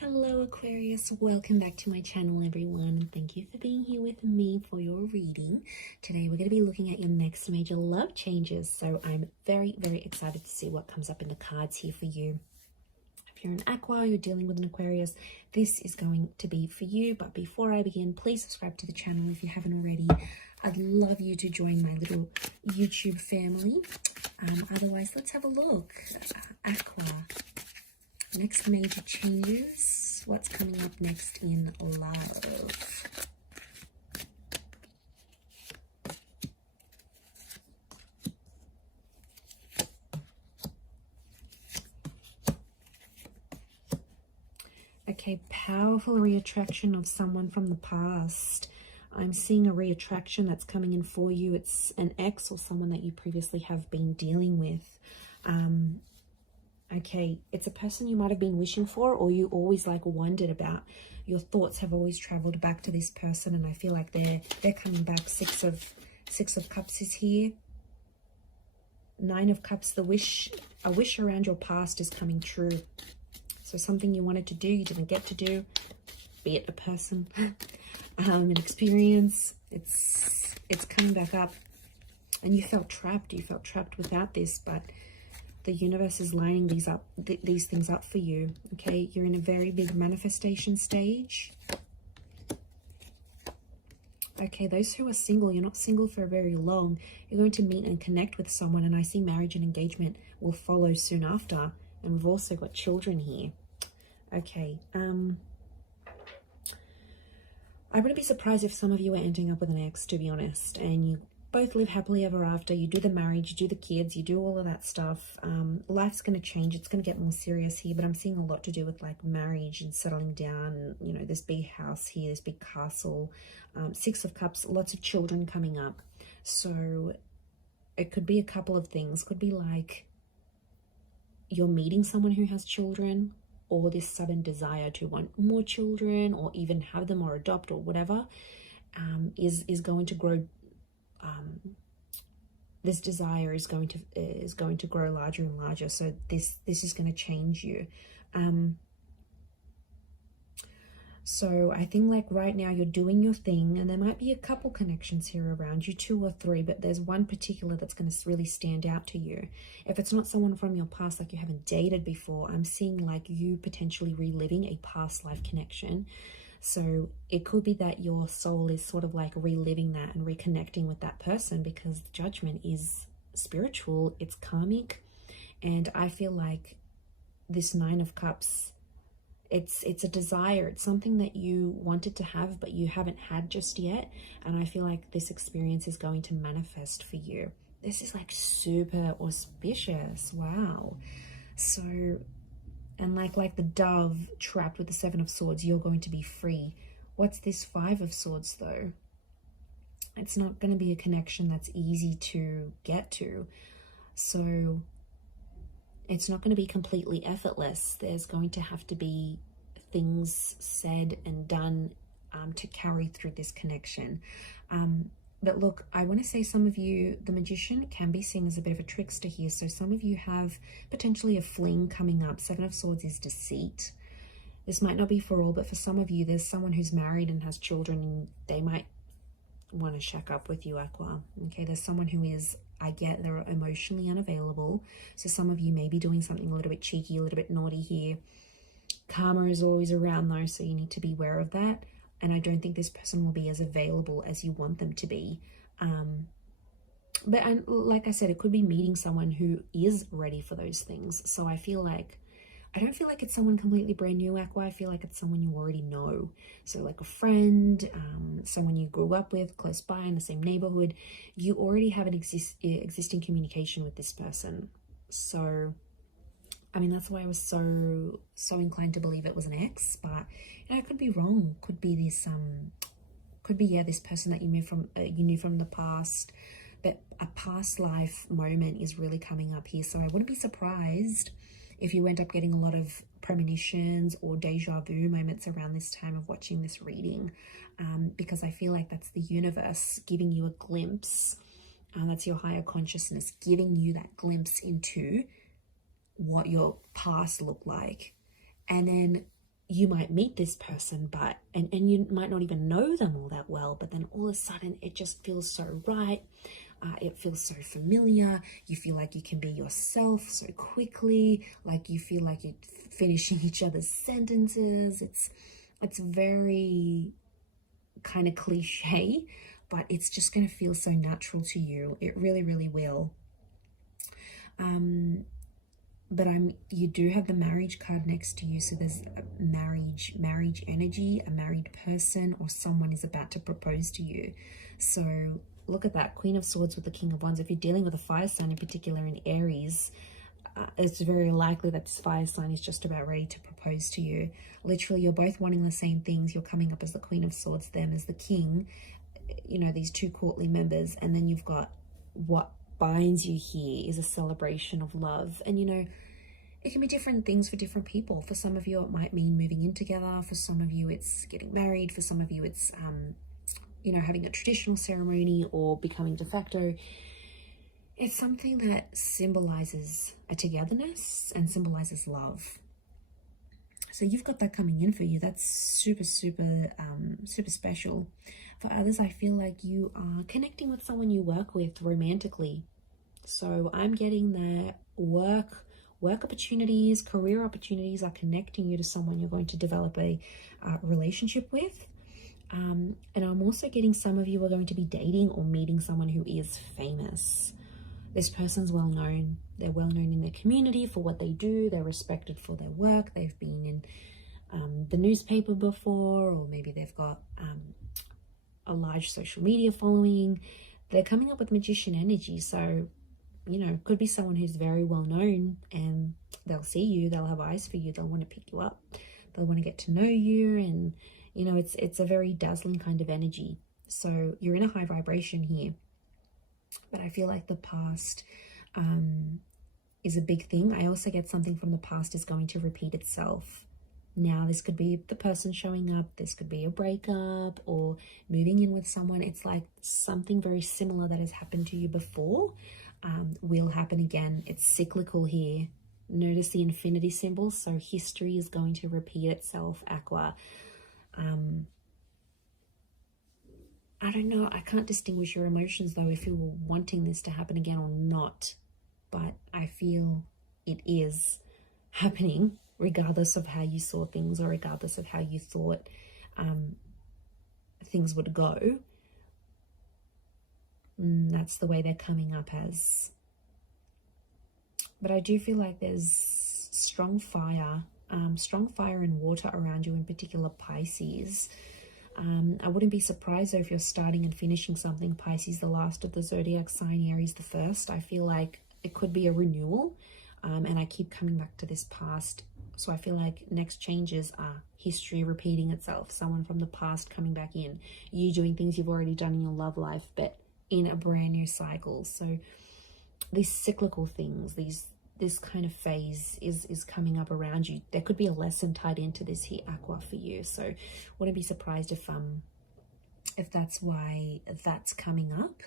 Hello Aquarius, welcome back to my channel everyone, and thank you for being here with me for your reading. Today we're going to be looking at your next major love changes, so I'm very excited to see what comes up in the cards here for you. If you're an Aqua, you're dealing with an Aquarius, this is going to be for you. But before I begin, please subscribe to the channel if you haven't already. I'd love you to join my little YouTube family. Otherwise, let's have a look. Aqua. Next major changes. What's coming up next in love? Okay, powerful reattraction of someone from the past. I'm seeing a reattraction that's coming in for you. It's an ex or someone that you previously have been dealing with. Okay, it's a person you might have been wishing for, or you always like wondered about. Your thoughts have always traveled back to this person, and I feel like they're coming back. Six of Cups is here. Nine of Cups, a wish around your past is coming true. So something you wanted to do, you didn't get to do, be it a person, an experience, it's coming back up, and you felt trapped. You felt trapped without this, but the universe is lining these things up for you. Okay, you're in a very big manifestation stage. Okay, those who are single, you're not single for very long. You're going to meet and connect with someone, and I see marriage and engagement will follow soon after. And we've also got children here. Okay, I wouldn't be surprised if some of you are ending up with an ex, to be honest, and you both live happily ever after. You do the marriage, you do the kids, you do all of that stuff. Life's going to change. It's going to get more serious here, but I'm seeing a lot to do with like marriage and settling down. You know, this big house here, this big castle. Six of Cups, lots of children coming up. So it could be a couple of things. Could be like you're meeting someone who has children, or this sudden desire to want more children, or even have them or adopt or whatever, is going to grow. This desire is going to grow larger and larger. So this is going to change you. So I think like right now you're doing your thing, and there might be a couple connections here around you, 2 or 3, but there's one particular that's going to really stand out to you. If it's not someone from your past, like you haven't dated before, I'm seeing like you potentially reliving a past life connection. So it could be that your soul is sort of like reliving that and reconnecting with that person, because the Judgment is spiritual, it's karmic. And I feel like this 9 of Cups, it's a desire, it's something that you wanted to have but you haven't had just yet, and I feel like this experience is going to manifest for you. This is like super auspicious. Wow. So, and like the dove trapped with the 7 of Swords, you're going to be free. What's this 5 of Swords though? It's not going to be a connection that's easy to get to. So it's not going to be completely effortless. There's going to have to be things said and done to carry through this connection. But look, I want to say some of you, the Magician can be seen as a bit of a trickster here. So some of you have potentially a fling coming up. 7 of Swords is deceit. This might not be for all, but for some of you, there's someone who's married and has children, and they might want to shack up with you, Aqua. Okay, there's someone who is, I get, they're emotionally unavailable. So some of you may be doing something a little bit cheeky, a little bit naughty here. Karma is always around though, so you need to be aware of that. And I don't think this person will be as available as you want them to be. But like I said, it could be meeting someone who is ready for those things. So I don't feel like it's someone completely brand new, Aqua. I feel like it's someone you already know. So like a friend, someone you grew up with, close by in the same neighborhood. You already have an existing communication with this person. So I mean, that's why I was so inclined to believe it was an ex, but you know, I could be wrong. Could be this this person that you knew from the past, but a past life moment is really coming up here. So I wouldn't be surprised if you end up getting a lot of premonitions or deja vu moments around this time of watching this reading, because I feel like that's the universe giving you a glimpse. That's your higher consciousness giving you that glimpse into what your past looked like. And then you might meet this person, but and you might not even know them all that well, but then all of a sudden it just feels so right. It feels so familiar. You feel like you can be yourself so quickly, like you feel like you're finishing each other's sentences. It's very kind of cliche, but it's just going to feel so natural to you. It really, really will. But you do have the marriage card next to you, so there's a marriage energy, a married person, or someone is about to propose to you. So look at that, Queen of Swords with the King of Wands. If you're dealing with a fire sign, in particular in Aries, it's very likely that this fire sign is just about ready to propose to you. Literally, you're both wanting the same things. You're coming up as the Queen of Swords, them as the King, you know, these two courtly members, and then you've got what binds you here is a celebration of love. And you know, it can be different things for different people. For some of you it might mean moving in together, for some of you it's getting married, for some of you it's you know, having a traditional ceremony or becoming de facto. It's something that symbolizes a togetherness and symbolizes love. So you've got that coming in for you. That's super special. For others, I feel like you are connecting with someone you work with romantically. So I'm getting that work opportunities, career opportunities are connecting you to someone you're going to develop a relationship with. And I'm also getting some of you are going to be dating or meeting someone who is famous. This person's well known. They're well known in their community for what they do. They're respected for their work. They've been in the newspaper before, or maybe they've got a large social media following. They're coming up with magician energy. So, you know, could be someone who's very well known, and they'll see you. They'll have eyes for you. They'll want to pick you up. They'll want to get to know you. And, you know, it's a very dazzling kind of energy. So you're in a high vibration here. But I feel like the past is a big thing. I also get something from the past is going to repeat itself. Now, this could be the person showing up. This could be a breakup or moving in with someone. It's like something very similar that has happened to you before will happen again. It's cyclical here. Notice the infinity symbol. So history is going to repeat itself, Aqua. I don't know, I can't distinguish your emotions though if you were wanting this to happen again or not, but I feel it is happening regardless of how you saw things or regardless of how you thought things would go. That's the way they're coming up as. But I do feel like there's strong fire and water around you, in particular Pisces. I wouldn't be surprised though if you're starting and finishing something. Pisces, the last of the zodiac sign, Aries, the first. I feel like it could be a renewal, and I keep coming back to this past. So I feel like next changes are history repeating itself, someone from the past coming back in, you doing things you've already done in your love life, but in a brand new cycle. So these cyclical things, this kind of phase is coming up around you. There could be a lesson tied into this here, Aqua, for you. So wouldn't be surprised if that's why that's coming up.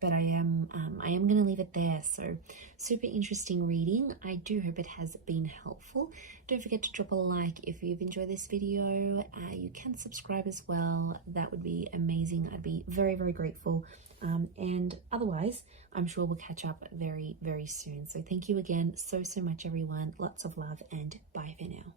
But I am going to leave it there. So super interesting reading. I do hope it has been helpful. Don't forget to drop a like if you've enjoyed this video. You can subscribe as well. That would be amazing. I'd be very, very grateful. And otherwise, I'm sure we'll catch up very, very soon. So thank you again so much, everyone. Lots of love and bye for now.